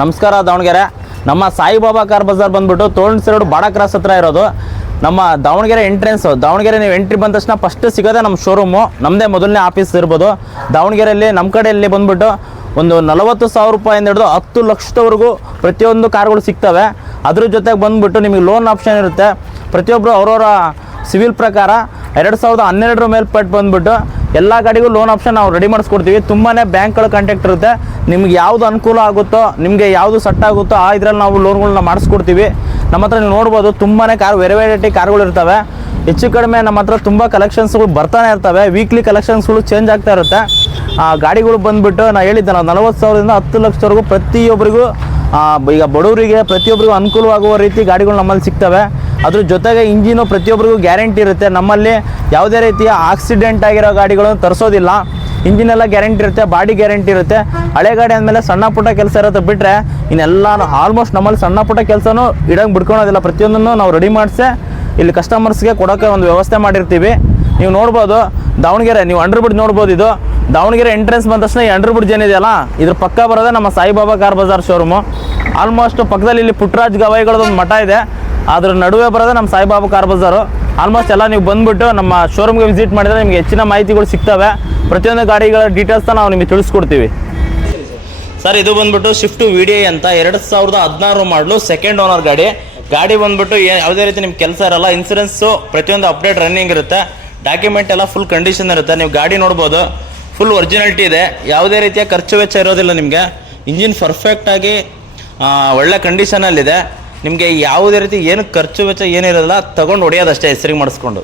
ನಮಸ್ಕಾರ ದಾವಣಗೆರೆ. ನಮ್ಮ ಸಾಯಿಬಾಬಾ ಕಾರ್ ಬಜಾರ್ ಬಂದ್ಬಿಟ್ಟು ತೋರಣ್ ರೋಡ್ ಬಾಡ ಕ್ರಾಸ್ ಹತ್ರ ಇರೋದು. ನಮ್ಮ ದಾವಣಗೆರೆ ಎಂಟ್ರೆನ್ಸ್. ದಾವಣಗೆರೆ ನೀವು ಎಂಟ್ರಿ ಬಂದ ತಕ್ಷಣ ಫಸ್ಟ್ ಸಿಗೋದೆ ನಮ್ಮ ಶೋರೂಮು. ನಮ್ಮದೇ ಮೊದಲನೇ ಆಫೀಸ್ ಇರ್ಬೋದು ದಾವಣಗೆರೆಯಲ್ಲಿ. ನಮ್ಮ ಕಡೆಯಲ್ಲಿ ಬಂದ್ಬಿಟ್ಟು ಒಂದು 40,000 ರೂಪಾಯಿಂದ ಹಿಡಿದು 10 ಲಕ್ಷದವರೆಗೂ ಪ್ರತಿಯೊಂದು ಕಾರ್ಗಳು ಸಿಗ್ತವೆ. ಅದ್ರ ಜೊತೆಗೆ ಬಂದ್ಬಿಟ್ಟು ನಿಮಗೆ ಲೋನ್ ಆಪ್ಷನ್ ಇರುತ್ತೆ. ಪ್ರತಿಯೊಬ್ಬರು ಅವರವರ ಸಿವಿಲ್ ಪ್ರಕಾರ 2012 ಮೇಲ್ಪಟ್ಟು ಬಂದ್ಬಿಟ್ಟು ಎಲ್ಲ ಗಾಡಿಗೂ ಲೋನ್ ಆಪ್ಷನ್ ನಾವು ರೆಡಿ ಮಾಡಿಸ್ಕೊಡ್ತೀವಿ. ತುಂಬಾ ಬ್ಯಾಂಕ್ಗಳ ಕಾಂಟ್ಯಾಕ್ಟ್ ಇರುತ್ತೆ. ನಿಮ್ಗೆ ಯಾವುದು ಅನುಕೂಲ ಆಗುತ್ತೋ, ನಿಮಗೆ ಯಾವುದು ಸೆಟ್ ಆಗುತ್ತೋ ಆ ಇದರಲ್ಲಿ ನಾವು ಲೋನ್ಗಳನ್ನ ಮಾಡಿಸ್ಕೊಡ್ತೀವಿ. ನಮ್ಮ ಹತ್ರ ನೀವು ನೋಡ್ಬೋದು ತುಂಬಾ ವೆರೈಟಿ ಕಾರ್ಗಳು ಇರ್ತವೆ. ಹೆಚ್ಚು ಕಡಿಮೆ ನಮ್ಮ ಹತ್ರ ತುಂಬ ಕಲೆಕ್ಷನ್ಸ್ಗಳು ಬರ್ತಾನೆ ಇರ್ತವೆ. ವೀಕ್ಲಿ ಕಲೆಕ್ಷನ್ಸ್ಗಳು ಚೇಂಜ್ ಆಗ್ತಾ ಇರುತ್ತೆ. ಗಾಡಿಗಳು ಬಂದುಬಿಟ್ಟು ನಾನು ಹೇಳಿದ್ದೆ, ನಾವು 40,000ದಿಂದ 10 ಲಕ್ಷದವರೆಗೂ ಪ್ರತಿಯೊಬ್ಬರಿಗೂ, ಈಗ ಬಡವರಿಗೆ ಪ್ರತಿಯೊಬ್ಬರಿಗೂ ಅನುಕೂಲವಾಗುವ ರೀತಿ ಗಾಡಿಗಳು ನಮ್ಮಲ್ಲಿ ಸಿಗ್ತವೆ. ಅದ್ರ ಜೊತೆಗೆ ಇಂಜಿನು ಪ್ರತಿಯೊಬ್ಬರಿಗೂ ಗ್ಯಾರಂಟಿ ಇರುತ್ತೆ. ನಮ್ಮಲ್ಲಿ ಯಾವುದೇ ರೀತಿಯ ಆಕ್ಸಿಡೆಂಟ್ ಆಗಿರೋ ಗಾಡಿಗಳನ್ನು ತರಿಸೋದಿಲ್ಲ. ಇಂಜಿನೆಲ್ಲ ಗ್ಯಾರಂಟಿ ಇರುತ್ತೆ, ಬಾಡಿ ಗ್ಯಾರಂಟಿ ಇರುತ್ತೆ. ಹಳೆ ಗಾಡಿ ಅಂದಮೇಲೆ ಸಣ್ಣ ಪುಟ್ಟ ಕೆಲಸ ಇರುತ್ತೆ ಬಿಟ್ಟರೆ ಇನ್ನೆಲ್ಲ ಆಲ್ಮೋಸ್ಟ್ ನಮ್ಮಲ್ಲಿ ಸಣ್ಣ ಪುಟ್ಟ ಕೆಲಸನೂ ಇಡಂಗೆ ಬಿಡ್ಕೊಳೋದಿಲ್ಲ. ಪ್ರತಿಯೊಂದನ್ನು ನಾವು ರೆಡಿ ಮಾಡಿಸೇ ಇಲ್ಲಿ ಕಸ್ಟಮರ್ಸ್ಗೆ ಕೊಡೋಕ್ಕೆ ಒಂದು ವ್ಯವಸ್ಥೆ ಮಾಡಿರ್ತೀವಿ. ನೀವು ನೋಡ್ಬೋದು ದಾವಣಗೆರೆ, ನೀವು ಅಂಡರ್ ಬ್ರಿಡ್ಜ್ ನೋಡ್ಬೋದು. ಇದು ದಾವಣಗೆರೆ ಎಂಟ್ರೆನ್ಸ್ ಬಂದ ತಕ್ಷಣ ಈ ಅಂಡರ್ ಬ್ರಿಡ್ಜ್ ಏನಿದೆಯಲ್ಲ, ಇದ್ರ ಪಕ್ಕ ಬರೋದೇ ನಮ್ಮ Saibaba car Bazaar showroom. Almost ಪಕ್ಕದಲ್ಲಿ ಇಲ್ಲಿ ಪುಟ್ಟರಾಜ್ ಗವಾಯಿಗಳದೊಂದು ಮಠ ಇದೆ, ಅದ್ರ ನಡುವೆ ಬರೋದೇ ನಮ್ಮ ಸಾಯಿಬಾಬಾ ಕಾರ್ ಬಜಾರು. ಆಲ್ಮೋಸ್ಟ್ ಎಲ್ಲ ನೀವು ಬಂದುಬಿಟ್ಟು ನಮ್ಮ ಶೋರೂಮ್ಗೆ ವಿಸಿಟ್ ಮಾಡಿದರೆ ನಿಮಗೆ ಹೆಚ್ಚಿನ ಮಾಹಿತಿಗಳು ಸಿಗ್ತವೆ. ಪ್ರತಿಯೊಂದು ಗಾಡಿಗಳ ಡೀಟೇಲ್ಸ್ನ ನಾವು ನಿಮಗೆ ತಿಳಿಸ್ಕೊಡ್ತೀವಿ. ಸರ್, ಇದು ಬಂದ್ಬಿಟ್ಟು ಶಿಫ್ಟು VDI ಅಂತ 2016 ಮಾಡಲು ಸೆಕೆಂಡ್ ಓನರ್ ಗಾಡಿ. ಗಾಡಿ ಬಂದ್ಬಿಟ್ಟು ಯಾವುದೇ ರೀತಿ ನಿಮ್ಗೆ ಕೆಲಸ ಇರಲ್ಲ. ಇನ್ಸೂರೆನ್ಸು ಪ್ರತಿಯೊಂದು ಅಪ್ಡೇಟ್ ರನ್ನಿಂಗ್ ಇರುತ್ತೆ. ಡಾಕ್ಯುಮೆಂಟ್ ಎಲ್ಲ ಫುಲ್ ಕಂಡೀಷನ್ ಇರುತ್ತೆ. ನೀವು ಗಾಡಿ ನೋಡ್ಬೋದು, ಫುಲ್ ಒರಿಜಿನಾಲಿಟಿ ಇದೆ. ಯಾವುದೇ ರೀತಿಯ ಖರ್ಚು ವೆಚ್ಚ ಇರೋದಿಲ್ಲ ನಿಮಗೆ. ಇಂಜಿನ್ ಪರ್ಫೆಕ್ಟಾಗಿ ಒಳ್ಳೆ ಕಂಡೀಷನಲ್ಲಿದೆ. ನಿಮಗೆ ಯಾವುದೇ ರೀತಿ ಏನು ಖರ್ಚು ವೆಚ್ಚ ಏನಿರೋದಿಲ್ಲ, ತೊಗೊಂಡು ಹೊಡೆಯೋದಷ್ಟೇ ಹೆಸರಿಗೆ ಮಾಡಿಸ್ಕೊಂಡು.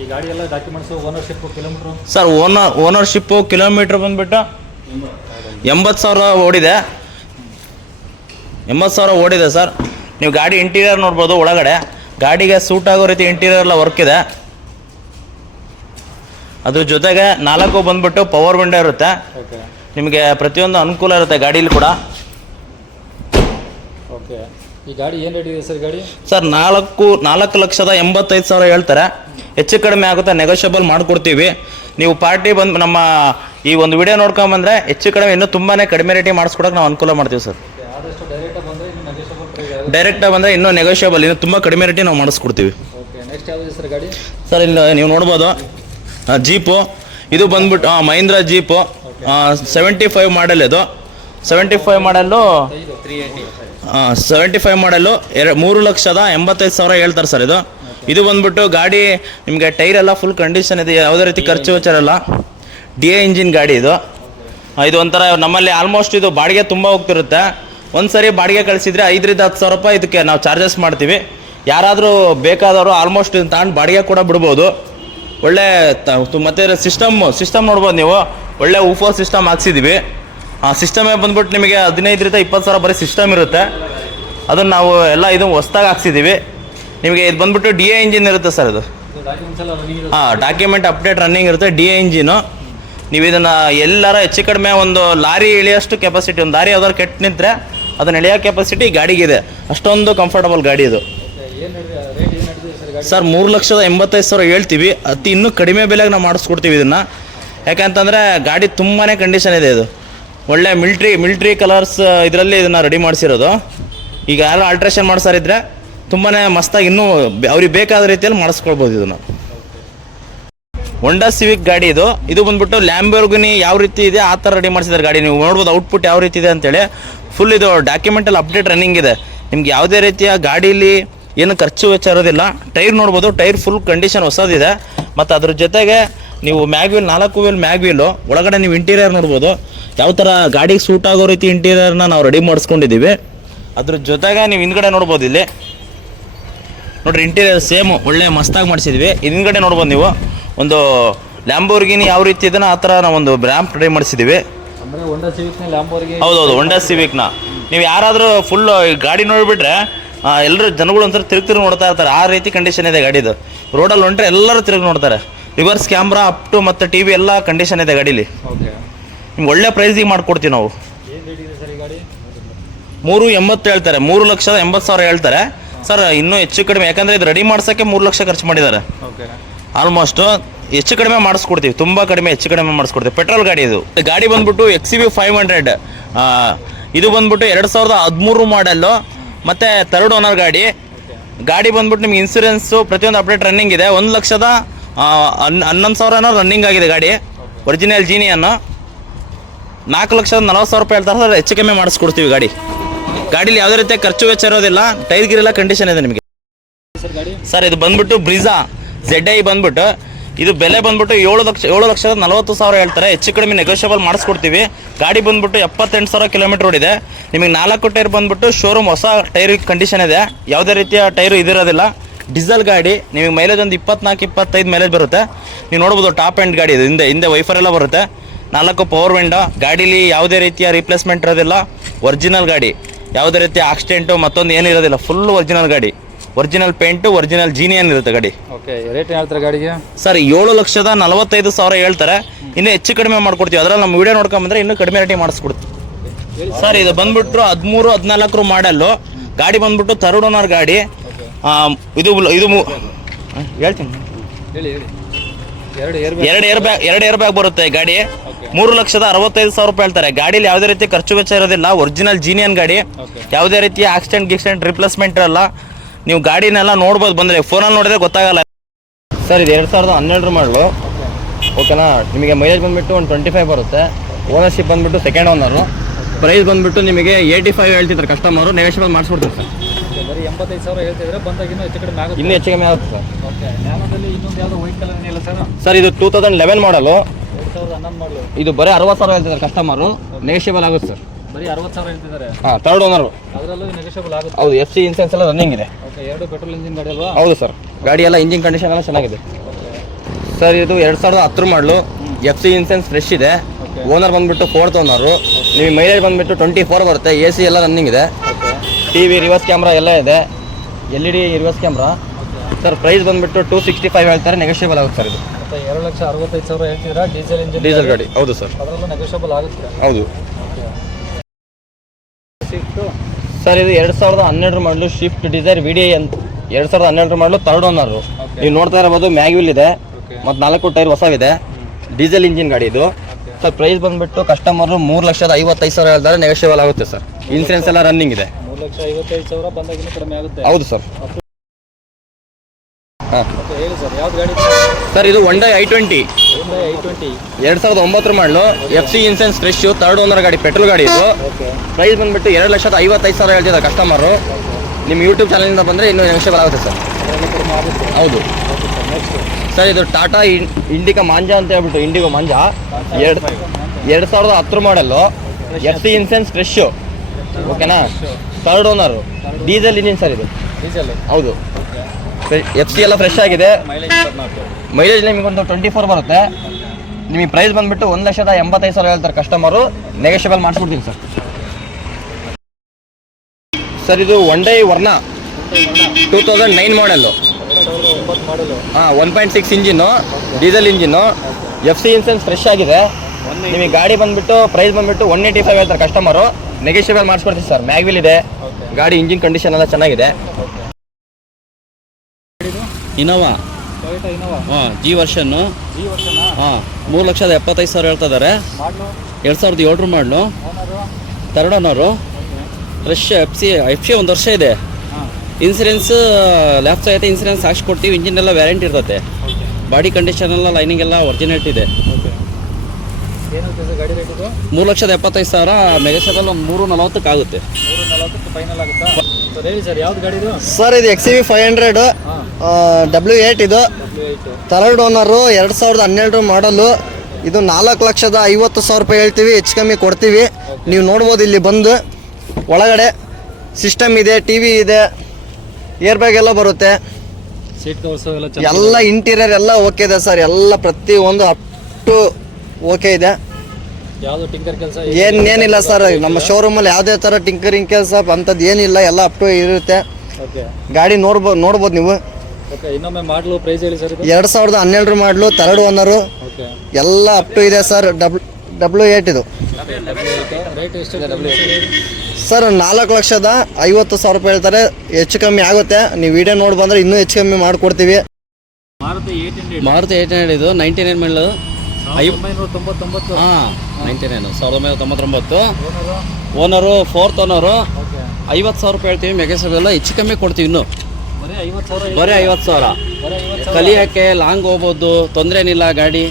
ಈ ಗಾಡಿ ಎಲ್ಲ documents, ownership, kilometre? Sir, ownership kilometre ಬಂದುಬಿಟ್ಟು 80,000 ಓಡಿದೆ. 80,000 ಓಡಿದೆ ಸರ್. ನೀವು ಗಾಡಿ ಇಂಟೀರಿಯರ್ ನೋಡ್ಬೋದು. ಒಳಗಡೆ ಗಾಡಿಗೆ ಸೂಟ್ ಆಗೋ ರೀತಿ ಇಂಟೀರಿಯರ್ ಎಲ್ಲ ವರ್ಕ್ ಇದೆ. ಅದ್ರ ಜೊತೆಗೆ 4 ಬಂದ್ಬಿಟ್ಟು ಪವರ್ ವಿಂಡೋ ಇರುತ್ತೆ. ನಿಮಗೆ ಪ್ರತಿಯೊಂದು ಅನುಕೂಲ ಇರುತ್ತೆ ಗಾಡೀಲಿ ಕೂಡ. ಓಕೆ, ಈ ಗಾಡಿ ಏನು ರೇಟ್ ಇದೆ ಸರ್? ಗಾಡಿ ಸರ್ 4,85,000 ಹೇಳ್ತಾರೆ. ಹೆಚ್ಚು ಕಡಿಮೆ ಆಗುತ್ತೆ, ನೆಗೋಷಿಯಬಲ್ ಮಾಡಿಕೊಡ್ತೀವಿ. ನೀವು ಪಾರ್ಟಿ ಬಂದು ನಮ್ಮ ಈ ಒಂದು ವಿಡಿಯೋ ನೋಡ್ಕೊಂಬಂದರೆ ಹೆಚ್ಚು ಕಡಿಮೆ ಇನ್ನೂ ತುಂಬಾ ಕಡಿಮೆ ರೇಟಿಗೆ ಮಾಡಿಸ್ಕೊಡೋಕೆ ನಾವು ಅನುಕೂಲ ಮಾಡ್ತೀವಿ ಸರ್. ಆದಷ್ಟು ಡೈರೆಕ್ಟಾಗಿ ಬಂದರೆ ಇನ್ನೂ ನೆಗೋಷಿಯಬಲ್, ಇನ್ನೂ ತುಂಬ ಕಡಿಮೆ ರೇಟಿಗೆ ನಾವು ಮಾಡಿಸ್ಕೊಡ್ತೀವಿ. ಓಕೆ, ನೆಕ್ಸ್ಟ್ ಯಾವುದು ಸರ್ ಗಾಡಿ? ಸರ್, ಇಲ್ಲಿ ನೀವು ನೋಡ್ಬೋದು ಜೀಪು. ಇದು ಬಂದ್ಬಿಟ್ಟು ಮಹೀಂದ್ರ ಜೀಪು 75 ಮಾಡೆಲ್. ಇದು 75 ಮಾಡಲ್ಲು 75 ಮಾಡಲ್ಲು 3,85,000 ಹೇಳ್ತಾರೆ ಸರ್. ಇದು ಬಂದ್ಬಿಟ್ಟು ಗಾಡಿ ನಿಮಗೆ ಟೈರ್ ಎಲ್ಲ ಫುಲ್ ಕಂಡೀಷನ್ ಇದೆ. ಯಾವುದೇ ರೀತಿ ಖರ್ಚು ವೆಚ್ಚ ಇರಲ್ಲ. DA ಇಂಜಿನ್ ಗಾಡಿ ಇದು. ಇದು ಒಂಥರ ನಮ್ಮಲ್ಲಿ ಆಲ್ಮೋಸ್ಟ್ ಇದು ಬಾಡಿಗೆ ತುಂಬ ಹೋಗ್ತಿರುತ್ತೆ. ಒಂದು ಸರಿ ಬಾಡಿಗೆ ಕಳಿಸಿದರೆ 5,000 ರಿಂದ 10,000 ರೂಪಾಯಿ ಇದಕ್ಕೆ ನಾವು ಚಾರ್ಜಸ್ ಮಾಡ್ತೀವಿ. ಯಾರಾದರೂ ಬೇಕಾದವರು ಆಲ್ಮೋಸ್ಟ್ ಇದನ್ನು ತಗೊಂಡು ಬಾಡಿಗೆ ಕೂಡ ಬಿಡ್ಬೋದು. ಒಳ್ಳೆ ಮತ್ತು ಸಿಸ್ಟಮ್ ನೋಡ್ಬೋದು ನೀವು. ಒಳ್ಳೆ ಊಫೋ ಸಿಸ್ಟಮ್ ಹಾಕ್ಸಿದ್ದೀವಿ. ಆ ಸಿಸ್ಟಮೇ ಬಂದ್ಬಿಟ್ಟು ನಿಮಗೆ 15,000 ರಿಂದ 20,000 ಬರೀ ಸಿಸ್ಟಮ್ ಇರುತ್ತೆ. ಅದನ್ನು ನಾವು ಎಲ್ಲ ಇದು ಹೊಸ್ದಾಗಿ ಹಾಕ್ಸಿದ್ದೀವಿ. ನಿಮಗೆ ಇದು ಬಂದ್ಬಿಟ್ಟು DA ಇಂಜಿನ್ ಇರುತ್ತೆ ಸರ್. ಇದು ಡಾಕ್ಯುಮೆಂಟ್ ಅಪ್ಡೇಟ್ ರನ್ನಿಂಗ್ ಇರುತ್ತೆ. DA engine. ನೀವು ಇದನ್ನು ಎಲ್ಲರ ಹೆಚ್ಚು ಕಡಿಮೆ ಒಂದು ಲಾರಿ ಎಳೆಯೋಷ್ಟು ಕೆಪಾಸಿಟಿ, ಒಂದು ಲಾರಿ ಯಾವ್ದಾದ್ರು ಕೆಟ್ಟು ನಿಂತರೆ ಅದನ್ನು ಎಳೆಯೋ ಕೆಪಾಸಿಟಿ ಗಾಡಿಗಿದೆ. ಅಷ್ಟೊಂದು ಕಂಫರ್ಟಬಲ್ ಗಾಡಿ ಇದು. ಸರ್, 3,85,000 ಹೇಳ್ತೀವಿ. ಇನ್ನೂ ಕಡಿಮೆ ಬೆಲೆಗೆ ನಾವು ಮಾಡಿಸ್ಕೊಡ್ತೀವಿ ಇದನ್ನು. ಯಾಕಂತಂದರೆ ಗಾಡಿ ತುಂಬಾ ಕಂಡೀಷನ್ ಇದೆ. ಇದು ಒಳ್ಳೆ ಮಿಲ್ಟ್ರಿ ಕಲರ್ಸ್ ಇದರಲ್ಲಿ ಇದನ್ನು ರೆಡಿ ಮಾಡಿಸಿರೋದು. ಈಗ ಯಾರು ಆಲ್ಟ್ರೇಷನ್ ಮಾಡಿಸಾರಿದ್ರೆ ತುಂಬಾ ಮಸ್ತಾಗಿ ಇನ್ನೂ ಅವ್ರಿಗೆ ಬೇಕಾದ ರೀತಿಯಲ್ಲಿ ಮಾಡಿಸ್ಕೊಳ್ಬೋದು ಇದನ್ನು. ಹೊಂಡಾ ಸಿವಿಕ್ ಗಾಡಿ ಇದು. ಇದು ಬಂದ್ಬಿಟ್ಟು ಲ್ಯಾಂಬೋರ್ಗಿನಿ ಯಾವ ರೀತಿ ಇದೆ ಆ ಥರ ರೆಡಿ ಮಾಡಿಸಿದ್ದಾರೆ ಗಾಡಿ. ನೀವು ನೋಡ್ಬೋದು ಔಟ್ಪುಟ್ ಯಾವ ರೀತಿ ಇದೆ ಅಂತೇಳಿ. ಫುಲ್ ಇದು ಡಾಕ್ಯುಮೆಂಟಲ್ಲಿ ಅಪ್ಡೇಟ್ ರನ್ನಿಂಗ್ ಇದೆ. ನಿಮ್ಗೆ ಯಾವುದೇ ರೀತಿಯ ಗಾಡೀಲಿ ಏನು ಖರ್ಚು ವೆಚ್ಚ ಇರೋದಿಲ್ಲ. ಟೈರ್ ನೋಡ್ಬೋದು, ಟೈರ್ ಫುಲ್ ಕಂಡೀಷನ್ ಹೊಸದಿದೆ. ಮತ್ತು ಅದ್ರ ಜೊತೆಗೆ ನೀವು ಮ್ಯಾಗ್ವೀಲ್ 4 ವೀಲ್ ಮ್ಯಾಗ್ವೀಲು. ಒಳಗಡೆ ನೀವು ಇಂಟೀರಿಯರ್ ನೋಡ್ಬೋದು, ಯಾವ ಥರ ಗಾಡಿಗೆ ಸೂಟ್ ಆಗೋ ರೀತಿ ಇಂಟೀರಿಯರ್ನ ನಾವು ರೆಡಿ ಮಾಡಿಸ್ಕೊಂಡಿದ್ದೀವಿ. ಅದ್ರ ಜೊತೆಗೆ ನೀವು ಹಿಂದ್ಗಡೆ ನೋಡ್ಬೋದು, ಇಲ್ಲಿ ನೋಡಿರಿ ಇಂಟೀರಿಯರ್ ಸೇಮು ಒಳ್ಳೆ ಮಸ್ತಾಗಿ ಮಾಡಿಸಿದ್ವಿ. ಹಿಂದ್ಗಡೆ ನೋಡ್ಬೋದು ನೀವು ಒಂದು ಲ್ಯಾಂಬೋರ್ಗಿನಿ ಯಾವ ರೀತಿ ಇದನ್ನ ಆ ಥರ ನಾವು ಒಂದು ರ್ಯಾಂಪ್ ರೆಡಿ ಮಾಡಿಸಿದ್ದೀವಿ. ಹೌದೌದು, ಹೊಂಡಾ ಸಿವಿಕ್ನ. ನೀವು ಯಾರಾದರೂ ಫುಲ್ ಗಾಡಿ ನೋಡಿಬಿಟ್ರೆ ಎಲ್ಲರೂ ಜನಗಳು ಒಂಥರ ತಿರುಗಿ ನೋಡ್ತಾ ಇರ್ತಾರೆ. ಆ ರೀತಿ ಕಂಡೀಷನ್ ಇದೆ ಗಾಡಿದು. ರೋಡಲ್ಲಿ ಹೊಂಟ್ರೆ ಎಲ್ಲರೂ ತಿರುಗಿ ನೋಡ್ತಾರೆ. ರಿವರ್ಸ್ ಕ್ಯಾಮ್ರಾ ಅಪ್ ಟು ಮತ್ತು TV ಎಲ್ಲ ಕಂಡೀಷನ್ ಇದೆ ಗಾಡೀಲಿ. ನಿಮ್ಗೆ ಒಳ್ಳೆ ಪ್ರೈಸಿಗೆ ಮಾಡಿಕೊಡ್ತೀವಿ ನಾವು. 3,80,000 ಹೇಳ್ತಾರೆ. 3,80,000 ಹೇಳ್ತಾರೆ ಸರ್. ಇನ್ನೂ ಹೆಚ್ಚು ಕಡಿಮೆ, ಯಾಕಂದರೆ ಇದು ರೆಡಿ ಮಾಡ್ಸೋಕ್ಕೆ 3 ಲಕ್ಷ ಖರ್ಚು ಮಾಡಿದ್ದಾರೆ. ಆಲ್ಮೋಸ್ಟು ಹೆಚ್ಚು ಕಡಿಮೆ ಮಾಡಿಸ್ಕೊಡ್ತೀವಿ. ತುಂಬ ಕಡಿಮೆ ಹೆಚ್ಚು ಕಡಿಮೆ ಮಾಡಿಸ್ಕೊಡ್ತೀವಿ. ಪೆಟ್ರೋಲ್ ಗಾಡಿ ಇದು. ಗಾಡಿ ಬಂದ್ಬಿಟ್ಟು XUV 500 ಇದು ಬಂದ್ಬಿಟ್ಟು 2013 ಮಾಡಲ್ಲು ಮತ್ತು 3rd ಓನರ್ ಗಾಡಿ ಬಂದ್ಬಿಟ್ಟು ನಿಮ್ಗೆ ಇನ್ಸೂರೆನ್ಸು ಪ್ರತಿಯೊಂದು ಅಪ್ಡೇಟ್ ರನ್ನಿಂಗ್ ಇದೆ. 1,11,000 ರನ್ನಿಂಗ್ ಆಗಿದೆ ಗಾಡಿ. ಒರಿಜಿನಲ್ ಜೀನಿಯನ್ನು 4,40,000 ರೂಪಾಯಿ ಹೇಳ್ತಾರೆ ಸರ್. ಹೆಚ್ಚು ಕಮ್ಮಿ ಮಾಡಿಸ್ಕೊಡ್ತೀವಿ ಗಾಡೀಲಿ ಯಾವುದೇ ರೀತಿಯ ಖರ್ಚು ವೆಚ್ಚ ಇರೋದಿಲ್ಲ. ಟೈರ್ ಗಿರೆಲ್ಲ ಕಂಡೀಷನ್ ಇದೆ ನಿಮಗೆ ಸರ್. ಇದು ಬಂದ್ಬಿಟ್ಟು ಬ್ರಿಜಾ ZI ಬಂದ್ಬಿಟ್ಟು ಇದು ಬೆಲೆ ಬಂದ್ಬಿಟ್ಟು 7,40,000 ಹೇಳ್ತಾರೆ. ಹೆಚ್ಚು ಕಡಿಮೆ ನೆಗೋಷಿಯಬಲ್ ಮಾಡಿಸ್ಕೊಡ್ತೀವಿ. ಗಾಡಿ ಬಂದ್ಬಿಟ್ಟು 78,000 ಕಿಲೋಮೀಟರ್ ಓಡಿದೆ. ನಿಮಗೆ 4 ಟೈರ್ ಬಂದ್ಬಿಟ್ಟು ಶೋರೂಮ್ ಹೊಸ ಟೈರ್ ಕಂಡೀಷನ್ ಇದೆ. ಯಾವುದೇ ರೀತಿಯ ಟೈರು ಇದಿರೋದಿಲ್ಲ. ಡೀಸೆಲ್ ಗಾಡಿ. ನಿಮಗೆ ಮೈಲೇಜ್ ಒಂದು 24-25 ಮೈಲೇಜ್ ಬರುತ್ತೆ. ನೀವು ನೋಡ್ಬೋದು ಟಾಪ್ ಎಂಡ್ ಗಾಡಿ ಇದು. ಹಿಂದೆ ವೈಫರ್ ಎಲ್ಲ ಬರುತ್ತೆ. 4 ಪವರ್ ವಿಂಡೋ. ಗಾಡೀಲಿ ಯಾವುದೇ ರೀತಿಯ ರೀಪ್ಲೇಸ್ಮೆಂಟ್ ಇರೋದಿಲ್ಲ. ಒರಿಜಿನಲ್ ಗಾಡಿ. ಯಾವುದೇ ರೀತಿಯ ಆಕ್ಸಿಡೆಂಟು ಮತ್ತೊಂದು ಏನಿರೋದಿಲ್ಲ. ಫುಲ್ ಒರಿಜಿನಲ್ ಗಾಡಿ. ಒರಿಜಿನಲ್ ಪೇಂಟು, ಒರಿಜಿನಲ್ ಜೀನಿಯನ್ ಇರುತ್ತೆ ಗಾಡಿ. ಓಕೆ, ರೇಟ್ ಹೇಳ್ತಾರೆ ಗಾಡಿಗೆ ಸರ್? 7,45,000 ಹೇಳ್ತಾರೆ. ಇನ್ನೂ ಹೆಚ್ಚು ಕಡಿಮೆ ಮಾಡ್ಕೊಡ್ತೀವಿ. ಅದರಲ್ಲಿ ನಮ್ಮ ವಿಡಿಯೋ ನೋಡ್ಕೊಂಬಂದ್ರೆ ಇನ್ನೂ ಕಡಿಮೆ ರೇಟಿಗೆ ಮಾಡಿಸ್ಕೊಡ್ತೀವಿ ಸರ್. ಇದು ಬಂದ್ಬಿಟ್ಟು 13-14 ಮಾಡಲ್ಲು ಗಾಡಿ ಬಂದ್ಬಿಟ್ಟು 3rd ಓನರ್ ಗಾಡಿ. ಇದು ಹೇಳ್ತೀನಿ. ಹೇಳಿ. 2 ಏರ್ ಬ್ಯಾಗ್ ಬರುತ್ತೆ ಗಾಡಿ. 3,65,000 ರೂಪಾಯಿ ಹೇಳ್ತಾರೆ. ಗಾಡೀಲಿ ಯಾವುದೇ ರೀತಿ ಖರ್ಚು ವೆಚ್ಚ ಇರೋದಿಲ್ಲ. ಒರಿಜಿನಲ್ ಜೀನಿಯನ್ ಗಾಡಿ. ಯಾವುದೇ ರೀತಿಯ ಆಕ್ಸಿಡೆಂಟ್ ರಿಪ್ಲೇಸ್ಮೆಂಟ್ ಇರಲ್ಲ. ನೀವು ಗಾಡಿನೆಲ್ಲ ನೋಡ್ಬೋದು, ಬಂದರೆ ಫೋನಲ್ಲಿ ನೋಡಿದ್ರೆ ಗೊತ್ತಾಗಲ್ಲ ಸರ್. ಇದು 2012 ಮಾಡಲು. ಓಕೆನಾ? ನಿಮಗೆ ಮೈಲೇಜ್ ಬಂದುಬಿಟ್ಟು ಒಂದು 25 ಬರುತ್ತೆ. ಓನರ್ಶಿಪ್ ಬಂದುಬಿಟ್ಟು 2nd ಓನರು. ಪ್ರೈಸ್ ಬಂದುಬಿಟ್ಟು ನಿಮಗೆ 85 ಹೇಳ್ತಿದ್ದಾರೆ ಕಸ್ಟಮರು. ನೆಗೋಷಿಯಬಲ್ ಮಾಡಿಸ್ಕೊಡ್ತೀವಿ ಸರ್. ಬರೀ 85,000 ಹೇಳ್ತಿದ್ರೆ ಬಂದಾಗ ಇನ್ನೂ ಹೆಚ್ಚು ಕಡಿಮೆ ಆಗುತ್ತೆ. ಇನ್ನೂ ಹೆಚ್ಚು ಕಮ್ಮಿ ಆಗುತ್ತೆ ಸರ್. ಓಕೆ, ನ್ಯಾನೋದಲ್ಲಿ ಇನ್ನೊಂದು ಯಾವುದೋ ವೈಟ್ ಕಲರ್ ಏನಿಲ್ಲ ಸರ್? ಸರ್ ಇದು 2011 ಮಾಡಲು. 2011 ಮಾಡಲು. ಇದು ಬರೀ 60,000 ಹೇಳ್ತಿದ್ದಾರೆ ಕಸ್ಟಮರು. ನೆಗೋಷಿಯಬಲ್ ಆಗುತ್ತೆ ಸರ್. ಬರೀ 60,000 ಹೇಳ್ತಿದ್ದಾರೆ. ಹಾಂ, 3rd ಓನರು. ಅದರಲ್ಲೂ ನೆಗೋಷಿಯಬಲ್ ಆಗುತ್ತೆ. ಹೌದು. FC ಇನ್ಸೂರೆನ್ಸ್ ಎಲ್ಲ ರನ್ನಿಂಗ್ ಇದೆ. ಓಕೆ, 2 ಪೆಟ್ರೋಲ್ ಇಂಜಿನ್ ಗಾಡಿ ಅಲ್ವಾ? ಹೌದು ಸರ್. ಗಾಡಿ ಎಲ್ಲ ಇಂಜಿನ್ ಕಂಡೀಷನ್ ಎಲ್ಲ ಚೆನ್ನಾಗಿದೆ ಸರ್. ಇದು 2010 ಮಾಡಲು. FC ಇನ್ಸೂರೆನ್ಸ್ ಫ್ರೆಶ್ ಇದೆ. ಓನರ್ ಬಂದುಬಿಟ್ಟು 4th ಓನರು. ನಿಮಗೆ ಮೈಲೇಜ್ ಬಂದುಬಿಟ್ಟು 24 ಬರುತ್ತೆ. AC ಎಲ್ಲ ರನ್ನಿಂಗ್ ಇದೆ. TV ರಿವರ್ಸ್ ಕ್ಯಾಮ್ರಾ ಎಲ್ಲ ಇದೆ. LED reverse camera sir. Price ಬಂದುಬಿಟ್ಟು 265 ಹೇಳ್ತಾರೆ. ನೆಗೋಷಿಯಬಲ್ ಆಗುತ್ತೆ ಸರ್. ಇದು ಮತ್ತೆ 2,65,000 ಹೇಳ್ತಿದ್ದೀರಾ. ಡೀಸೆಲ್ ಗಾಡಿ. ಹೌದು ಸರ್. ಅದರಲ್ಲೂ ನೆಗೋಷಿಯಬಲ್ ಆಗುತ್ತೆ. ಹೌದು ಸರ್. ಇದು 2012 ಮಾಡಲು ಶಿಫ್ಟ್ ಡಿಸೈರ್ VDI ಅಂತ. 2012 ಮಾಡಲು 3rd ಓನರು. ನೀವು ನೋಡ್ತಾ ಇರಬಹುದು ಮ್ಯಾಗ್ವಿಲ್ ಇದೆ ಮತ್ತು 4 ಟೈರ್ ಹೊಸವಿದೆ. ಡೀಸೆಲ್ ಇಂಜಿನ್ ಗಾಡಿ ಇದು ಸರ್. ಪ್ರೈಸ್ ಬಂದುಬಿಟ್ಟು ಕಸ್ಟಮರು 3,55,000 ಹೇಳ್ತಾರೆ. ನೆಗೋಷಿಯಬಲ್ ಆಗುತ್ತೆ ಸರ್. ಇನ್ಸೂರೆನ್ಸ್ ಎಲ್ಲ ರನ್ನಿಂಗ್ ಇದೆ. 3,55,000 ಬಂದಾಗ ಇನ್ನೂ ಕಡಿಮೆ ಆಗುತ್ತೆ. ಹೌದು ಸರ್. ಹಾಂ ಹೇಳಿ ಸರ್, ಯಾವ್ದು ಗಾಡಿ ಸರ್? ಇದು Hyundai i20. 2009 ಮಾಡಲು. FC insurance fresh. 3rd owner ಗಾಡಿ. ಪೆಟ್ರೋಲ್ ಗಾಡಿ ಇದು. ಪ್ರೈಸ್ ಬಂದುಬಿಟ್ಟು 2,55,000 ಹೇಳ್ತಿದ್ದಾರೆ ಕಸ್ಟಮರು. ನಿಮ್ಮ ಯೂಟ್ಯೂಬ್ ಚಾನಲಿಂದ ಬಂದರೆ ಇನ್ನೂ ನೆಗೋಷಿಯಬಲ್ ಆಗುತ್ತೆ ಸರ್. ಹೌದು ಸರ್. ಇದು ಟಾಟಾ ಇಂಡಿಕಾ ಮಾಂಜಾ ಅಂತ ಹೇಳ್ಬಿಟ್ಟು. Indigo Manza 2010 model. FC insurance fresh. ಓಕೆನಾ? 3rd owner. Diesel engine sir ಇದು. ಡೀಸೆಲ್. ಹೌದು. FC ಎಲ್ಲ ಫ್ರೆಶ್ ಆಗಿದೆ. ಮೈಲೇಜ್ ನಿಮಗೆ ಒಂದು 24 ಬರುತ್ತೆ. ನಿಮಗೆ ಪ್ರೈಸ್ ಬಂದುಬಿಟ್ಟು 1,85,000 ಹೇಳ್ತಾರೆ ಕಸ್ಟಮರು. ನೆಗೋಷಿಯಬಲ್ ಮಾಡಿಸ್ಬಿಡ್ತೀನಿ ಸರ್. ಸರ್ ಇದು Hyundai ವರ್ನಾ 2009 ಮಾಡಲ್ಲು. 2009 ಮಾಡಲು. ಹಾಂ, 1.6 engine. Diesel engine. FC insurance fresh ಆಗಿದೆ. ನಿಮಗೆ ಗಾಡಿ ಬಂದುಬಿಟ್ಟು ಪ್ರೈಸ್ ಬಂದುಬಿಟ್ಟು 185 ಹೇಳ್ತಾರೆ ಕಸ್ಟಮರು. ನೆಗೋಷಿಯಬಲ್ ಮಾಡಿಸ್ಕೊಡ್ತೀವಿ ಸರ್. ಮ್ಯಾಗ್ವಿಲ್ ಇದೆ ಗಾಡಿ. ಇಂಜಿನ್ ಕಂಡೀಷನ್ ಎಲ್ಲ ಚೆನ್ನಾಗಿದೆ. ಇನೋವಾ. Toyota Innova. ಹಾಂ, G ವರ್ಷನ್ನು. ಹಾಂ, 3,75,000 ಹೇಳ್ತಾ ಇದ್ದಾರೆ. ಮಾಡಲು 2007 ಮಾಡಲು. Owner 3rd owner. Fresh. FC 1 ವರ್ಷ ಇದೆ. ಹಾಂ. ಇನ್ಸೂರೆನ್ಸ್ ಲ್ಯಾಪ್ಸ್ ಆಯ್ತು. ಇನ್ಸೂರೆನ್ಸ್ ಹಾಕ್ಸ್ಕೊಡ್ತೀವಿ. ಇಂಜಿನ್ ಎಲ್ಲ ವ್ಯಾರಂಟಿ ಇರ್ತದೆ. ಬಾಡಿ ಕಂಡೀಷನ್ ಎಲ್ಲ ಲೈನಿಂಗ್ ಎಲ್ಲ ಒರಿಜಿನಾಲಿಟಿ ಇದೆ. ಓಕೆ, ಏನಾಗುತ್ತೆ ಸರ್ ಗಾಡಿ ರೇಟ್ ಇದು? 3,75,000. ನೆಗೋಷಿಯಬಲ್ ಒಂದು 3,40 ಆಗುತ್ತೆ. 3,40 ಫೈನಲ್ ಆಗುತ್ತಾ ಸರ್? ಹೇಳಿ ಸರ್, ಯಾವ್ದು ಗಾಡಿ ಇದು? ಸರ್ ಇದು XUV 500 W8 ಇದು. 3rd owner. 2012 ಮಾಡಲು. ಇದು 4,50,000 ರೂಪಾಯಿ ಹೇಳ್ತೀವಿ. ಹೆಚ್ಚು ಕಮ್ಮಿ ಕೊಡ್ತೀವಿ. ನೀವು ನೋಡ್ಬೋದು ಇಲ್ಲಿ ಬಂದು. ಒಳಗಡೆ ಸಿಸ್ಟಮ್ ಇದೆ, TV ಇದೆ, ಏರ್ ಬ್ಯಾಗ್ ಎಲ್ಲ ಬರುತ್ತೆ. ಸೀಟ್ ಕವರ್ಸ್ ಎಲ್ಲ ಇಂಟೀರಿಯರ್ ಎಲ್ಲ ಓಕೆ ಇದೆ ಸರ್. ಎಲ್ಲ ಪ್ರತಿಯೊಂದು ಅಪ್ ಟು ಓಕೆ ಇದೆ. ಯಾವುದು ಟಿಂಕರ್ ಕೆಲಸ ಏನಿಲ್ಲ ಸರ್. ನಮ್ಮ ಶೋರೂಮಲ್ಲಿ ಯಾವುದೇ ಥರ ಟಿಂಕರಿಂಗ್ ಕೆಲಸ ಅಂಥದ್ದು ಏನಿಲ್ಲ. ಎಲ್ಲ ಅಪ್ ಟು ಇರುತ್ತೆ. ಓಕೆ, ಗಾಡಿ ನೋಡ್ಬೋದು ನೀವು. ಓಕೆ, ಇನ್ನೊಮ್ಮೆ ಮಾಡಲು ಪ್ರೈಸ್ ಹೇಳಿ ಸರ್. 2012 ಮಾಡಲು. 3rd owner. ಓಕೆ, ಎಲ್ಲ ಅಪ್ ಟು ಇದೆ ಸರ್. W8 ಇದು ರೇಟ್ ಎಷ್ಟಿದೆ? ಸರ್ 4,50,000 ರೂಪಾಯಿ ಹೇಳ್ತಾರೆ. ಹೆಚ್ಚು ಕಮ್ಮಿ ಆಗುತ್ತೆ. ನೀವು ವಿಡಿಯೋ ನೋಡಿ ಬಂದರೆ ಇನ್ನೂ ಹೆಚ್ಚು ಕಮ್ಮಿ ಮಾಡಿಕೊಡ್ತೀವಿ. ಮಾರುತಿ 800 ಇದು 99 ಮಾಡಲು. 1999. ಹಾಂ, 99 1999. Owner owner 4th owner. Okay 50,000 ರೂಪಾಯಿ ಹೇಳ್ತೀವಿ. ಮೆಗಾಸಬೆಲ್ಲ ಹೆಚ್ಚು ಕಮ್ಮಿ ಕೊಡ್ತೀವಿ. ಇನ್ನು ಬರೀ 50,000 ಬರೀ 50,000. ಬರೀ 50,000 ಕಲಿಯೋಕ್ಕೆ ಲಾಂಗ್ ಹೋಗ್ಬೋದು, ತೊಂದರೆ ಏನಿಲ್ಲ. ಗಾಡಿ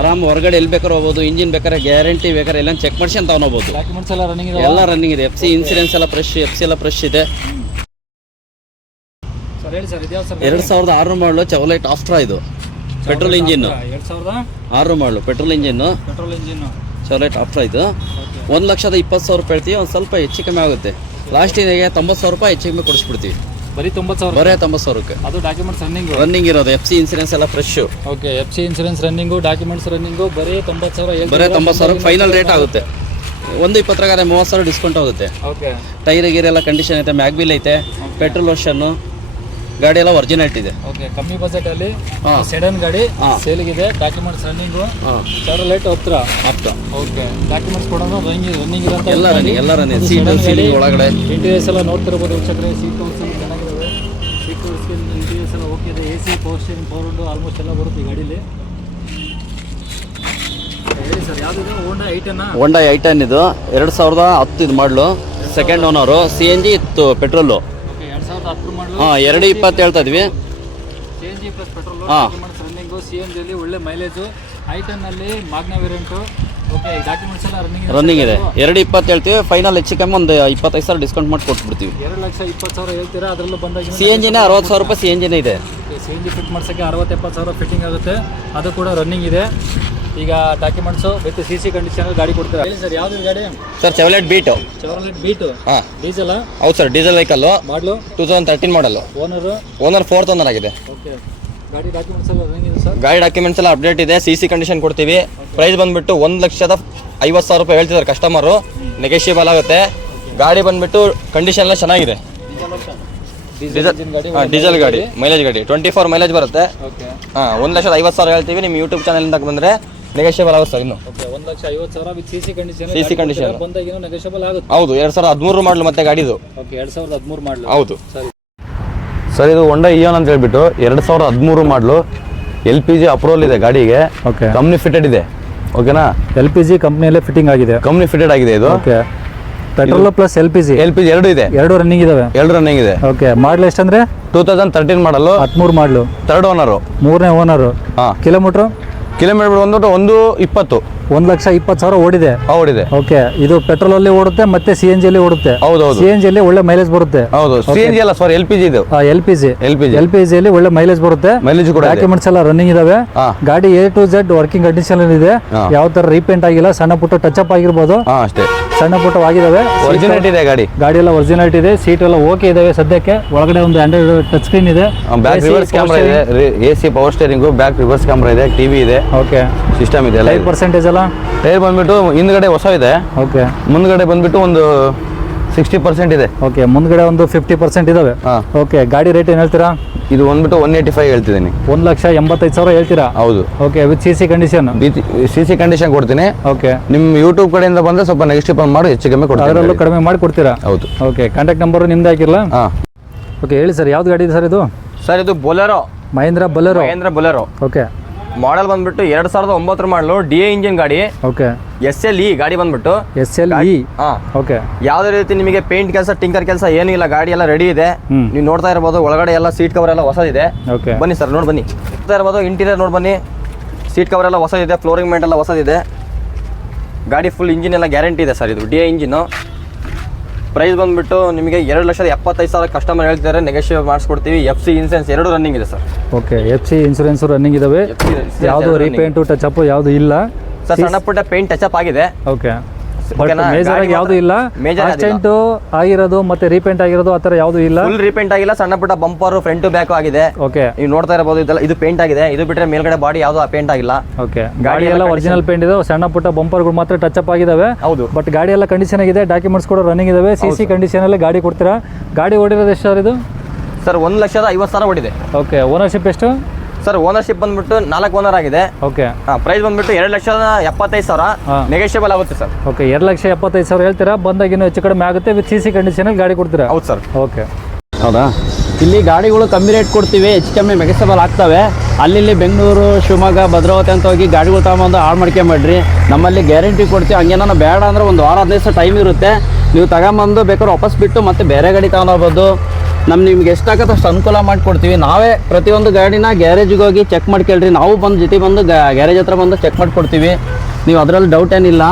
ಆರಾಮ್ ಹೊರಗಡೆ ಎಲ್ಲಿ ಬೇಕಾದ್ರೆ ಹೋಗ್ಬೋದು. ಇಂಜಿನ್ ಬೇಕಾದ್ರೆ ಗ್ಯಾರಂಟಿ ಬೇಕಾದ್ರೆ ಎಲ್ಲ ಚೆಕ್ ಮಾಡಿಸಿ ಅಂತ ಹೋಗ್ಬೋದು. ಡಾಕ್ಯುಮೆಂಟ್ಸ್ ಎಲ್ಲ ರನ್ನಿಂಗ್ ಇದೆ. ಎಲ್ಲ ರನ್ನಿಂಗ್ ಇದೆ. FC ಇನ್ಸೂರೆನ್ಸ್ ಎಲ್ಲ ಫ್ರೆಶ್, FC ಎಲ್ಲ ಫ್ರೆಶ್ ಇದೆ. ಸರ್ ಹೇಳಿ ಸರ್, ಇದ್ಯಾವ ಸರ್? 2006 ಮಾಡಲು ಚೆವಲೆಟ್ ಆಫ್ಟ್ರಾ. ಇದು ಪೆಟ್ರೋಲ್ ಇಂಜಿನ್. 2006 ಮಾಡಲು ಪೆಟ್ರೋಲ್ ಇಂಜಿನ್, ಪೆಟ್ರೋಲ್ ಇಂಜಿನ್ ಚೆವಲೆಟ್ ಆಫ್ಟ್ರಾ. ಇದು 1,20,000 ರೂಪಾಯಿ ಹೇಳ್ತೀವಿ. ಒಂದು ಸ್ವಲ್ಪ ಹೆಚ್ಚು ಕಮ್ಮಿ ಆಗುತ್ತೆ. ಲಾಸ್ಟಿಗೆ 90,000 ರೂಪಾಯಿ ಹೆಚ್ಚು ಕಮ್ಮಿ ಕೊಡಿಸ್ಬಿಡ್ತೀವಿ. ಬರೀ 90,000. ಬರೀ 90,000ಕ್ಕೆ. ಅದು ಡಾಕ್ಯುಮೆಂಟ್ಸ್ ರನ್ನಿಂಗ್ ಇರೋದು. FC ಇನ್ಸೂರೆನ್ಸ್ ಎಲ್ಲ fresh. Okay FC insurance running, documents running. ಬರೀ 90,000. ಬರೀ 90,000 ಫೈನಲ್ ರೇಟ್ ಆಗುತ್ತೆ. 1,20,000 30,000 ಡಿಸ್ಕೌಂಟ್ ಆಗುತ್ತೆ. ಓಕೆ ಟೈರ್ ಗೀರ್ ಎಲ್ಲ ಕಂಡೀಷನ್ ಐತೆ. ಮ್ಯಾಗ್ಬಿಲ್ ಐತೆ. ಪೆಟ್ರೋಲ್ ವರ್ಷನ್ನು. ಗಾಡಿ ಎಲ್ಲ ಒರಿಜಿನಾಲಿಟಿ ಇದೆ. ಓಕೆ ಕಮ್ಮಿ ಬಜೆಟ್ ಅಲ್ಲಿ ಸೆಡನ್ ಗಾಡಿ ಸೇಲಿಗಿದೆ. Documents running. ಚಾರ್ಲೆಟ್ ಹತ್ರ. ಓಕೆ ಡಾಕ್ಯುಮೆಂಟ್ಸ್ ಕೊಡೋದು ರನ್ನಿಂಗ್ ಇರೋಂಥ ಎಲ್ಲ ರನ್ನಿಂಗ್. ಸೀಟಿಂಗ್ ಒಳಗಡೆ ಇಂಟೀರಿಯರ್ಸ್ ಎಲ್ಲ ನೋಡ್ತಿರ್ಬೋದು ವೀಕ್ಷಕರೇ. ಸೀಟ್ ಕವರ್ಸ್ ಎಲ್ಲ ಚೆನ್ನಾಗಿದ್ದಾವೆ. ಸೀಟ್ ಕವರ್ಸ್ ಇಂಟೀರಿಯರ್ಸ್ ಎಲ್ಲ ಓಕೆ ಇದೆ. AC, power steering, power window almost ಎಲ್ಲ ಬರುತ್ತೆ ಈ ಗಾಡೀಲಿ. ಹೇಳಿ ಸರ್, ಯಾವುದಿದೆ? ಹೋಂಡಾ i10 ಇದು 2010 ಇದು ಮಾಡಲು. Second owner. CNG ಇತ್ತು, ಪೆಟ್ರೋಲು. 2010 ಮಾಡಲು. 220 ಹೇಳ್ತಾ ಇದ್ವಿ. CNG plus petrol. Documents running. CNG ಅಲ್ಲಿ ಒಳ್ಳೆ ಮೈಲೇಜು. i10 ಅಲ್ಲಿ ಮಾಗ್ನಾ ವೇರಿಯಂಟು. ಓಕೆ ಡಾಕ್ಯುಮೆಂಟ್ಸ್ ಎಲ್ಲ ರನ್ನಿಂಗ್ ಇದೆ. 220 ಹೇಳ್ತೀವಿ. ಫೈನಲ್ ಹೆಚ್ಚು ಕಮ್ಮಿ ಒಂದು 25,000 ಡಿಸ್ಕೌಂಟ್ ಮಾಡಿ ಕೊಟ್ಬಿಡ್ತೀವಿ. 2,20,000 ಹೇಳ್ತೀರಾ? ಅದರಲ್ಲೂ ಬಂದಾಗ CNG 60,000 ರೂಪಾಯಿ CNG ಇದೆ. CNG ಫಿಟ್ ಮಾಡ್ಸೋಕ್ಕೆ 60-70,000 ಫಿಟ್ಟಿಂಗ್ ಆಗುತ್ತೆ. ಅದು ಕೂಡ ರನ್ನಿಂಗ್ ಇದೆ. ಈಗ ಡಾಕ್ಯುಮೆಂಟ್ಸು ವಿತ್ CC ಕಂಡೀಷನ್ ಗಾಡಿ ಕೊಡ್ತೀರಾ? ಹೇಳಿ ಸರ್, ಯಾವ್ದು ಗಾಡಿ? Sir Chevrolet Beat. ಬೀಟು. ಹಾಂ ಡೀಸೆಲ್. ಹೌದು sir, diesel vehicle. Model 2013 model. Owner 4th owner ಆಗಿದೆ. ಓಕೆ ಗಾಡಿ ಡಾಕ್ಯುಮೆಂಟ್ಸ್ ಎಲ್ಲ ರನ್ನಿಂಗ್ ಇದೆ ಸರ್? ಗಾಡಿ ಡಾಕ್ಯುಮೆಂಟ್ಸ್ ಎಲ್ಲ ಅಪ್ಡೇಟ್ ಇದೆ. CC ಕಂಡೀಷನ್ ಕೊಡ್ತೀವಿ. ಪ್ರೈಸ್ ಬಂದುಬಿಟ್ಟು 1,50,000 ರೂಪಾಯಿ ಹೇಳ್ತಿದ್ದಾರೆ ಕಸ್ಟಮರು. ನೆಗೋಷಿಯಬಲ್ ಆಗುತ್ತೆ. ಗಾಡಿ ಬಂದುಬಿಟ್ಟು ಕಂಡೀಷನ್ ಎಲ್ಲ ಚೆನ್ನಾಗಿದೆ. ಡೀಸೆಲ್ ಗಾಡಿ, ಮೈಲೇಜ್ ಗಾಡಿ 24 ಮೈಲೇಜ್ ಬರುತ್ತೆ. ಹಾಂ 1,50,000 ಹೇಳ್ತೀವಿ. ನಿಮ್ಮ ಯೂಟ್ಯೂಬ್ ಚಾನಲಿಂದ ಬಂದರೆ ನೆಗೋಷಿಯಬಲ್ ಆಗುತ್ತೆ ಸರ್. ಇನ್ನು 1,50,000 ವಿತ್ CC ಕಂಡೀಷನ್ ಬಂದಾಗ ನೆಗೋಷಿಯಬಲ್ ಆಗುತ್ತೆ. ಹೌದು. 2013 ಮಾಡಲು ಮತ್ತೆ ಗಾಡಿದು. ಓಕೆ 2013 ಮಾಡಲು. ಹೌದು ಸರ್. ಇದು ಹೊಂಡಾ ಇಯಾನ್ ಅಂತ ಹೇಳ್ಬಿಟ್ಟು 2013 ಮಾಡಲು. LPG ಅಪ್ರೂವಲ್ ಇದೆ ಗಾಡಿಗೆ. ಓಕೆ ಕಂಪ್ನಿ ಫಿಟೆಡ್ ಇದೆ. ಓಕೆನಾ? LPG ಕಂಪ್ನಿಯಲ್ಲೇ ಫಿಟ್ಟಿಂಗ್ ಆಗಿದೆ. ಕಂಪ್ನಿ ಫಿಟೆಡ್ ಆಗಿದೆ ಇದು. ಓಕೆ ಪೆಟ್ರೋಲ್ ಪ್ಲಸ್ LPG ಎರಡು ಇದೆ. ಎರಡು ರನ್ನಿಂಗ್ ಇದಾವೆ. ಎರಡು ರನ್ನಿಂಗ್ ಇದೆ. ಓಕೆ ಮಾಡಲ್ ಎಷ್ಟಂದ್ರೆ 2013 ಮಾಡಲು. 13 ಮಾಡಲು. 3rd owner. 3ನೇ ಓನರು. ಹಾಂ. ಕಿಲೋಮೀಟರ್ ಬಂದ್ಬಿಟ್ಟು 1,20,000. 1,20,000 ಓಡಿದೆ. ಓಡಿದೆ. ಓಕೆ ಇದು ಪೆಟ್ರೋಲ್ ಅಲ್ಲಿ ಓಡುತ್ತೆ ಮತ್ತೆ CNG ಅಲ್ಲಿ ಓಡುತ್ತೆ. ಹೌದೌದು. CNG ಅಲ್ಲಿ ಒಳ್ಳೆ ಮೈಲೇಜ್ ಬರುತ್ತೆ. ಹೌದು. CNG ಅಲ್ಲ ಸರ್, LPG ಇದು. LPG ಅಲ್ಲಿ ಒಳ್ಳೆ ಮೈಲೇಜ್ ಬರುತ್ತೆ. ಮೈಲೇಜ್ ಕೂಡ ಡಾಕ್ಯುಮೆಂಟ್ಸ್ ಎಲ್ಲ ರನ್ನಿಂಗ್ ಇದಾವೆ. ಗಾಡಿ A to Z working condition ಅಲ್ಲಿ ಇದೆ. ಯಾವ ತರ ರೀಪೇಂಟ್ ಆಗಿಲ್ಲ. ಸಣ್ಣ ಪುಟ್ಟ ಟಚ್ ಅಪ್ ಆಗಿರ್ಬೋದು. ಅಷ್ಟೇ, ಸಣ್ಣ ಪುಟ್ಟವಾಗಿದ್ದಾವೆ. ಒರಿಜಿನಾಲಿಟಿ ಇದೆ ಗಾಡಿ. ಗಾಡಿ ಎಲ್ಲ ಒರಿಜಿನಾಲಿಟಿ ಇದೆ. ಸೀಟ್ ಎಲ್ಲ ಓಕೆ ಇದಾವೆ ಸದ್ಯಕ್ಕೆ. ಒಳಗಡೆ ಒಂದು ಆಂಡ್ರಾಯ್ಡ್ ಟಚ್ ಸ್ಕ್ರೀನ್ ಇದೆ. ಬ್ಯಾಕ್ ರಿವರ್ಸ್ ಕ್ಯಾಮೆರಾ ಇದೆ. AC power steering, back reverse camera ಇದೆ. TV ಇದೆ. ಓಕೆ ಸಿಸ್ಟಮ್ ಇದೆ. ಟೈರ್ ಪರ್ಸೆಂಟೇಜ್ ಎಲ್ಲ ಟೈರ್ ಬಂದ್ಬಿಟ್ಟು ಹಿಂದ್ಗಡೆ ಹೊಸ ಇದೆ. ಓಕೆ ಮುಂದ್ಗಡೆ ಬಂದ್ಬಿಟ್ಟು ಒಂದು 60% ಇದೆ. ಓಕೆ ಮುಂದ್ಗಡೆ ಒಂದು 50% ಇದಾವೆ. ಓಕೆ ಗಾಡಿ ರೇಟ್ ಏನು ಹೇಳ್ತೀರಾ? ಇದು ಬಂದ್ಬಿಟ್ಟು 185 ಹೇಳ್ತಿದ್ದೀನಿ. 1,85,000 ಹೇಳ್ತೀರಾ? ಹೌದು. Okay with CC condition. CC condition ಕೊಡ್ತೀನಿ. ಓಕೆ ನಿಮ್ಮ ಯೂಟ್ಯೂಬ್ ಕಡೆಯಿಂದ ಬಂದ್ರೆ ಸ್ವಲ್ಪ ನೆಗೋಷಿಯೇಟ್ ಮಾಡಿ ಹೆಚ್ಚು ಕಮ್ಮಿ ಕೊಡ್ತೀನಿ. ಅದರಲ್ಲೂ ಕಡಿಮೆ ಮಾಡಿ ಕೊಡ್ತೀರಾ? ಹೌದು. ಓಕೆ ಕಾಂಟ್ಯಾಕ್ಟ್ ನಂಬರ್ ನಿಮ್ದು ಹಾಕಿರಲ್ಲ? ಹಾಂ. ಓಕೆ ಹೇಳಿ ಸರ್, ಯಾವ್ದು ಗಾಡಿ ಇದೆ ಸರ್ ಇದು? ಸರ್ ಇದು ಬೊಲೆರೋ. ಮಹೇಂದ್ರ ಬೊಲೆರೋ. ಓಕೆ ಮಾಡೆಲ್ ಬಂದ್ಬಿಟ್ಟು 2009 ಮಾಡಲು. DA ಇಂಜಿನ್ ಗಾಡಿ. ಓಕೆ SLE ಗಾಡಿ ಬಂದ್ಬಿಟ್ಟು. SLE. ಹಾಂ. ಓಕೆ ಯಾವುದೇ ರೀತಿ ನಿಮಗೆ ಪೇಂಟ್ ಕೆಲಸ, ಟಿಂಕರ್ ಕೆಲಸ ಏನೂ ಇಲ್ಲ. ಗಾಡಿ ಎಲ್ಲ ರೆಡಿ ಇದೆ. ನೀವು ನೋಡ್ತಾ ಇರ್ಬೋದು. ಒಳಗಡೆ ಎಲ್ಲ ಸೀಟ್ ಕವರ್ ಎಲ್ಲ ಹೊಸದಿದೆ. ಓಕೆ ಬನ್ನಿ ಸರ್, ನೋಡಿ ಬನ್ನಿ. ನೋಡ್ತಾ ಇರ್ಬೋದು. ಇಂಟೀರಿಯರ್ ನೋಡಿ ಬನ್ನಿ. ಸೀಟ್ ಕವರ್ ಎಲ್ಲ ಹೊಸದಿದೆ. ಫ್ಲೋರಿಂಗ್ ಮ್ಯಾಟ್ ಎಲ್ಲ ಹೊಸದಿದೆ. ಗಾಡಿ ಫುಲ್ ಇಂಜಿನ್ ಎಲ್ಲ ಗ್ಯಾರಂಟಿ ಇದೆ ಸರ್. ಇದು DA ಇಂಜಿನ್ನು. ಪ್ರೈಸ್ ಬಂದ್ಬಿಟ್ಟು ನಿಮಗೆ 2,75,000 ಕಸ್ಟಮರ್ ಹೇಳ್ತಾರೆ. ನೆಗೋಷಿಯೇಟ್ ಮಾಡಿಸ್ಕೊಡ್ತೀವಿ. FC ಇನ್ಸೂರೆನ್ಸ್ ಎರಡು ರನ್ನಿಂಗ್ ಇದೆ sir. Okay FC insurance running ಇದಾವೆ. ಯಾವುದು ರೀಪೇಂಟು ಟಚ್ ಅಪ್ ಯಾವುದು ಇಲ್ಲ ಸರ್. ಸಣ್ಣ ಪುಟ್ಟ ಪೇಂಟ್ ಟಚ್ ಅಪ್ ಆಗಿದೆ. ಓಕೆ ಮೇಜರ್ ಆಗಿ ಯಾವುದು ಇಲ್ಲ. ಆಕ್ಸಿಡೆಂಟ್ ಆಗಿರೋದು ಮತ್ತೆ ರೀಪೇಂಟ್ ಆಗಿರೋದು ಆತರ ಯಾವುದು ಇಲ್ಲ. ಫುಲ್ ರೀಪೇಂಟ್ ಆಗಿಲ್ಲ. ಸಣ್ಣ ಪುಟ್ಟ ಬಂಪರ್ ಫ್ರಂಟ್ ಬ್ಯಾಕ್ ಆಗಿದೆ. ಓಕೆ ನೀವು ನೋಡ್ತಾ ಇರಬಹುದು. ಇದೆಲ್ಲ ಇದು ಪೇಂಟ್ ಆಗಿದೆ. ಇದು ಬಿಟ್ಟರೆ ಮೇಲ್ಗಡೆ ಬಾಡಿ ಯಾವುದು ಪೇಂಟ್ ಆಗಿಲ್ಲ. ಓಕೆ ಗಾಡಿ ಎಲ್ಲ ಒರಿಜಿನಲ್ ಪೇಂಟ್ ಇದೆ. ಸಣ್ಣ ಪುಟ್ಟ ಬಂಪರ್ಗಳು ಮಾತ್ರ ಟಚ್ ಅಪ್ ಆಗಿದಾವೆ. ಹೌದು. ಬಟ್ ಗಾಡಿ ಎಲ್ಲ ಕಂಡೀಷನ್ ಆಗಿದೆ. ಡಾಕ್ಯುಮೆಂಟ್ಸ್ ಕೂಡ ರನ್ನಿಂಗ್ ಇದಾವೆ. CC ಕಂಡೀಷನ್ ಅಲ್ಲಿ ಗಾಡಿ ಕೊಡ್ತೀರಾ? ಗಾಡಿ ಓಡಿರೋದು ಎಷ್ಟು ಸರ್ ಇದು? ಸರ್ 1,50,000 ಓಡಿದೆ. ಓಕೆ ಓನರ್ಶಿಪ್ ಎಷ್ಟು ಸರ್? ಓನರ್ಶಿಪ್ ಬಂದ್ಬಿಟ್ಟು 4 ಓನರ್ ಆಗಿದೆ. ಓಕೆ ಪ್ರೈಸ್ ಬಂದ್ಬಿಟ್ಟು 2,75,000 ನೆಗೋಷಿಯಬಲ್ ಆಗುತ್ತೆ ಸರ್. ಓಕೆ 2,75,000 ಹೇಳ್ತೀರಾ? ಬಂದಾಗ ಇನ್ನೂ ಹೆಚ್ಚು ಕಡಿಮೆ ಆಗುತ್ತೆ. ವಿತ್ CC ಕಂಡೀಷನ್ ಅಲ್ಲಿ ಗಾಡಿ ಕೊಡ್ತೀರಾ? ಹೌದು ಸರ್. ಓಕೆ ಹೌದಾ? ಇಲ್ಲಿ ಗಾಡಿಗಳು ಕಮ್ಮಿ ರೇಟ್ ಕೊಡ್ತೀವಿ. ಹೆಚ್ಚು ಕಮ್ಮಿ ಮೆಗಸಬಲ್ ಆಗ್ತವೆ. ಅಲ್ಲಿ ಬೆಂಗಳೂರು, ಶಿವಮೊಗ್ಗ, ಭದ್ರಾವತಿ ಅಂತ ಹೋಗಿ ಗಾಡಿಗಳು ತಗೊಂಬಂದು ಹಾಳು ಮಾಡ್ಕೊಂಬೇಡ್ರಿ. ನಮ್ಮಲ್ಲಿ ಗ್ಯಾರಂಟಿ ಕೊಡ್ತೀವಿ. ಹಂಗೇನಾನ ಬೇಡ ಅಂದರೆ ಒಂದು ವಾರ 15 ದಿವಸ ಟೈಮ್ ಇರುತ್ತೆ. ನೀವು ತಗೊಂಬಂದು ಬೇಕಾದ್ರೆ ವಾಪಸ್ ಬಿಟ್ಟು ಮತ್ತೆ ಬೇರೆ ಗಾಡಿ ತಗೊಂಡೋಗ್ಬೋದು. ನಿಮ್ಗೆ ಎಷ್ಟಾಗತ್ತೆ ಅಷ್ಟು ಅನುಕೂಲ ಮಾಡಿಕೊಡ್ತೀವಿ. ನಾವೇ ಪ್ರತಿಯೊಂದು ಗಾಡಿನ ಗ್ಯಾರೇಜಿಗೆ ಹೋಗಿ ಚೆಕ್ ಮಾಡ್ಕೊಳ್ರಿ. ನಾವು ಬಂದು ಜೊತೆ ಬಂದು ಗ್ಯಾರೇಜ್ ಹತ್ರ ಬಂದು ಚೆಕ್ ಮಾಡಿಕೊಡ್ತೀವಿ. ನೀವು ಅದರಲ್ಲಿ ಡೌಟ್ ಏನಿಲ್ಲ.